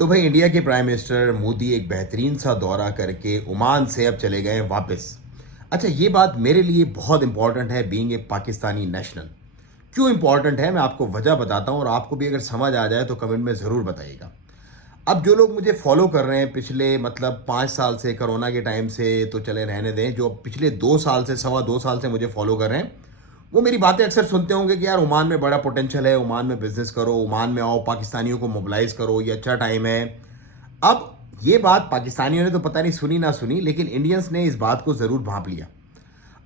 तो भाई इंडिया के प्राइम मिनिस्टर मोदी एक बेहतरीन सा दौरा करके ओमान से अब चले गए वापस। अच्छा, ये बात मेरे लिए बहुत इंपॉर्टेंट है बीइंग ए पाकिस्तानी नेशनल। क्यों इंपॉर्टेंट है मैं आपको वजह बताता हूँ, और आपको भी अगर समझ आ जाए तो कमेंट में ज़रूर बताइएगा। अब जो लोग मुझे फॉलो कर रहे हैं पिछले मतलब 5 साल से, कोरोना के टाइम से तो चले रहने दें, जो पिछले 2 साल से, 2.25 साल से मुझे फॉलो कर रहे हैं, वो मेरी बातें अक्सर सुनते होंगे कि यार ओमान में बड़ा पोटेंशियल है, ओमान में बिजनेस करो, ओमान में आओ, पाकिस्तानियों को मोबिलाइज करो, ये अच्छा टाइम है। अब ये बात पाकिस्तानियों ने तो पता नहीं सुनी ना सुनी, लेकिन इंडियंस ने इस बात को ज़रूर भांप लिया।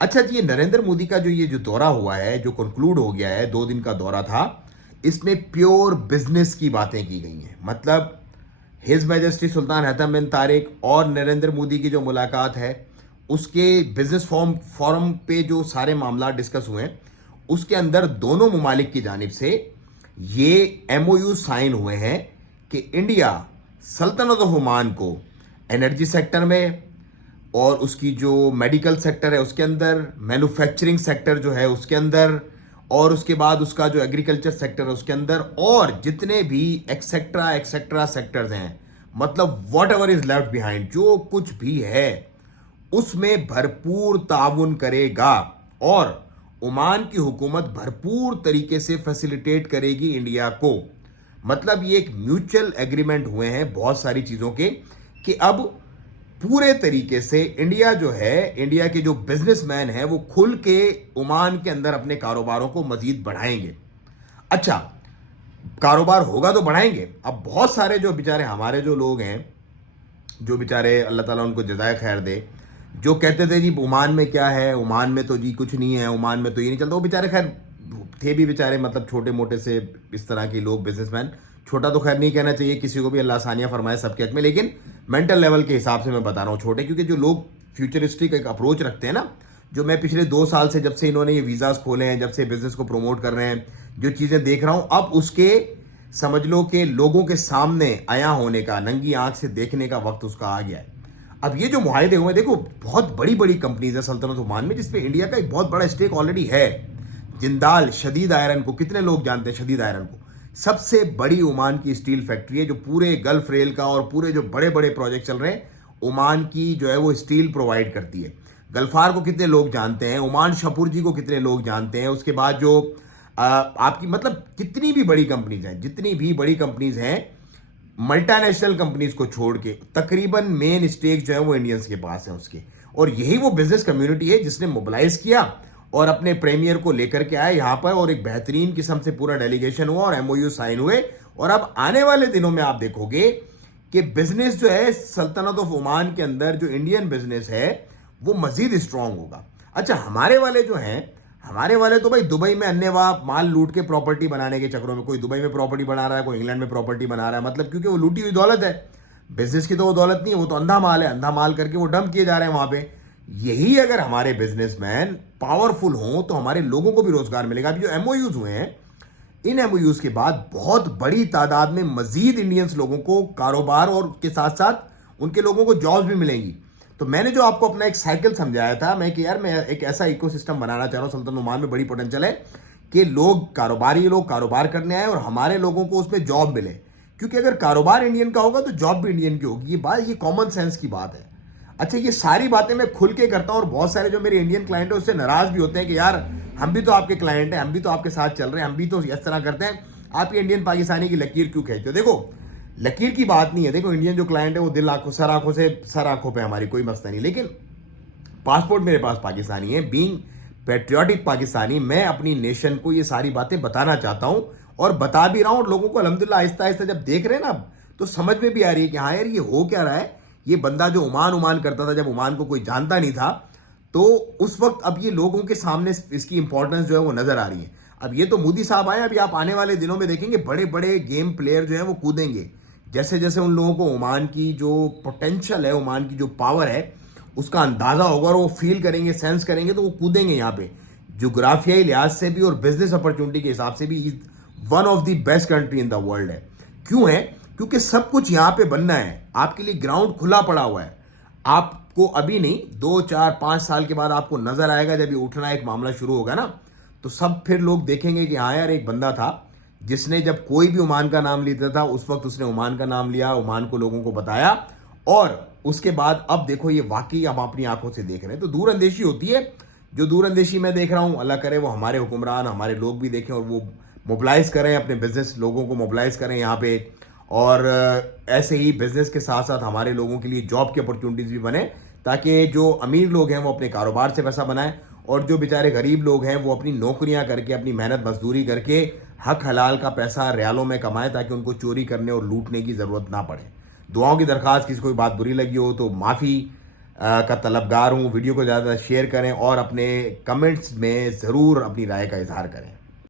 अच्छा जी, ये नरेंद्र मोदी का जो दौरा हुआ है, जो कंक्लूड हो गया है, 2 दिन का दौरा था, इसमें प्योर बिजनेस की बातें की गई हैं। मतलब हिज मैजेस्टी सुल्तान हैथम बिन तारिक और नरेंद्र मोदी की जो मुलाकात है, उसके बिजनेस फॉरम पे जो सारे मामला डिस्कस हुए हैं, उसके अंदर दोनों ममालिक की जानिब से ये एमओयू साइन हुए हैं कि इंडिया सल्तनत ऑफ ओमान को एनर्जी सेक्टर में, और उसकी जो मेडिकल सेक्टर है उसके अंदर, मैन्युफैक्चरिंग सेक्टर जो है उसके अंदर, और उसके बाद उसका जो एग्रीकल्चर सेक्टर है उसके अंदर, और जितने भी एक्सेट्रा एक्सेट्रा सेक्टर्स हैं, मतलब what ever is left behind, जो कुछ भी है उसमें भरपूर ताउन करेगा। और ओमान की हुकूमत भरपूर तरीके से फैसिलिटेट करेगी इंडिया को। मतलब ये एक म्यूचुअल एग्रीमेंट हुए हैं बहुत सारी चीज़ों के, कि अब पूरे तरीके से इंडिया जो है, इंडिया के जो बिजनेसमैन हैं वो खुल के ओमान के अंदर अपने कारोबारों को मजीद बढ़ाएंगे। अच्छा, कारोबार होगा तो बढ़ाएंगे। अब बहुत सारे जो बेचारे हमारे जो लोग हैं, जो बेचारे अल्लाह ताला उनको जज़ाए खैर दे, जो कहते थे जी ओमान में क्या है, ओमान में तो जी कुछ नहीं है, ओमान में तो ये नहीं चलता, वो बेचारे खैर थे भी बेचारे, मतलब छोटे मोटे से इस तरह के लोग बिजनेसमैन। छोटा तो खैर नहीं कहना चाहिए किसी को भी, अल्लाह आसानियाँ फरमाए सबके हक में, लेकिन मेंटल लेवल के हिसाब से मैं बता रहा हूँ छोटे, क्योंकि जो लोग फ्यूचरिस्टिक एक अप्रोच रखते हैं ना, जो मैं पिछले 2 साल से, जब से इन्होंने ये वीज़ाज खोले हैं, जब से बिजनेस को प्रमोट कर रहे हैं, जो चीज़ें देख रहा हूँ, अब उसके समझ लो कि लोगों के सामने आया होने का, नंगी आंख से देखने का वक्त उसका आ गया है। अब ये जो मुआहदे हुए, देखो बहुत बड़ी बड़ी कंपनीज है सल्तनत ओमान में, जिसपे इंडिया का एक बहुत बड़ा स्टेक ऑलरेडी है। जिंदाल शदीद आयरन को कितने लोग जानते हैं? शदीद आयरन को सबसे बड़ी ओमान की स्टील फैक्ट्री है, जो पूरे गल्फ रेल का और पूरे जो बड़े बड़े प्रोजेक्ट चल रहे हैं, ओमान की जो है वो स्टील प्रोवाइड करती है। गल्फार को कितने लोग जानते हैं? ओमान शपुरजी को कितने लोग जानते हैं? उसके बाद जो आपकी मतलब कितनी भी बड़ी कंपनीज हैं, जितनी भी बड़ी कंपनीज हैं, मल्टानेशनल कंपनीज को छोड़ के तकरीबन मेन स्टेक जो है वो इंडियंस के पास है उसके। और यही वो बिजनेस कम्युनिटी है जिसने मोबिलाइज किया और अपने प्रीमियर को लेकर के आए यहाँ पर, और एक बेहतरीन किस्म से पूरा डेलीगेशन हुआ और एमओयू साइन हुए। और अब आने वाले दिनों में आप देखोगे कि बिजनेस जो है सल्तनत ऑफ ओमान के अंदर, जो इंडियन बिजनेस है वो मजीद स्ट्रांग होगा। अच्छा, हमारे वाले जो हैं, हमारे वाले तो भाई दुबई में अन्यवाह माल लूट के प्रॉपर्टी बनाने के चक्करों में, कोई दुबई में प्रॉपर्टी बना रहा है, कोई इंग्लैंड में प्रॉपर्टी बना रहा है, मतलब क्योंकि वो लूटी हुई दौलत है। बिजनेस की तो वो दौलत नहीं है, वो तो अंधा माल है, अंधा माल करके वो डंप किए जा रहे हैं वहां पे। यही अगर हमारे बिजनेसमैन पावरफुल हों तो हमारे लोगों को भी रोजगार मिलेगा। अभी जो एमओयूज हुए हैं, इन एमओयूज के बाद बहुत बड़ी तादाद में मजीद इंडियंस लोगों को कारोबार और के साथ साथ उनके लोगों को जॉब्स भी मिलेंगी। तो मैंने जो आपको अपना एक साइकिल समझाया था, मैं कि यार मैं एक ऐसा इकोसिस्टम बनाना चाह रहा हूँ सल्तनत ओमान में, बड़ी पोटेंशियल है कि लोग कारोबार करने आए और हमारे लोगों को उसमें जॉब मिले। क्योंकि अगर कारोबार इंडियन का होगा तो जॉब भी इंडियन की होगी। ये कॉमन सेंस की बात है। अच्छा, ये सारी बातें मैं खुल के करता हूँ, और बहुत सारे जो मेरे इंडियन क्लाइंट है उससे नाराज भी होते हैं कि यार हम भी तो आपके क्लाइंट हैं, हम भी तो आपके साथ चल रहे हैं, हम भी तो इस तरह करते हैं, आप ये इंडियन पाकिस्तानी की लकीर क्यों खींचते हो? देखो, लकीर की बात नहीं है। देखो, इंडियन जो क्लाइंट है वो दिल आंखों सर आंखों पे हमारी कोई मसला नहीं, लेकिन पासपोर्ट मेरे पास पाकिस्तानी है। बीइंग पेट्रियाटिक पाकिस्तानी, मैं अपनी नेशन को ये सारी बातें बताना चाहता हूँ और बता भी रहा हूँ। और लोगों को अल्हम्दुलिल्लाह आहिस्ता आहिस्ता जब देख रहे हैं ना, तो समझ में भी आ रही है कि हाँ यार, ये हो क्या रहा है। ये बंदा जो ओमान करता था, जब ओमान को कोई जानता नहीं था, तो उस वक्त अब ये लोगों के सामने इसकी इंपॉर्टेंस जो है वो नजर आ रही है। अब ये तो मोदी साहब आए, अभी आप आने वाले दिनों में देखेंगे बड़े बड़े गेम प्लेयर जो है वो कूदेंगे। जैसे जैसे उन लोगों को ओमान की जो पोटेंशियल है, ओमान की जो पावर है, उसका अंदाजा होगा और वो फील करेंगे, सेंस करेंगे, तो वो कूदेंगे यहाँ पे। जोग्राफियाई लिहाज से भी और बिजनेस अपॉर्चुनिटी के हिसाब से भी one of the best country in the world है। क्यों है? क्योंकि सब कुछ यहाँ पे बनना है, आपके लिए ग्राउंड खुला पड़ा हुआ है। आपको अभी नहीं, 2 4 5 साल के बाद आपको नजर आएगा, जब ये उठना एक मामला शुरू होगा ना, तो सब फिर लोग देखेंगे कि हाँ यार, एक बंदा था जिसने जब कोई भी ओमान का नाम लेता था उस वक्त उसने ओमान का नाम लिया, ओमान को लोगों को बताया, और उसके बाद अब देखो ये वाकई हम अपनी आंखों से देख रहे हैं। तो दूरअंदेशी होती है, जो दूरअंदेशी मैं देख रहा हूँ, अल्लाह करे वो हमारे हुक्मरान, हमारे लोग भी देखें और वो मोबिलाइज करें, अपने बिजनेस लोगों को मोबिलाइज करें यहाँ पे, और ऐसे ही बिजनेस के साथ साथ हमारे लोगों के लिए जॉब की अपॉर्चुनिटीज़ भी बने, ताकि जो अमीर लोग हैं वो अपने कारोबार से पैसा बनाएं और जो बेचारे गरीब लोग हैं वो अपनी नौकरियां करके, अपनी मेहनत मजदूरी करके हक हलाल का पैसा रियालों में कमाएं, ताकि उनको चोरी करने और लूटने की ज़रूरत ना पड़े। दुआओं की दरख्वास्त, किसी कोई बात बुरी लगी हो तो माफ़ी का तलबगार हूँ। वीडियो को ज़्यादा शेयर करें और अपने कमेंट्स में ज़रूर अपनी राय का इजहार करें।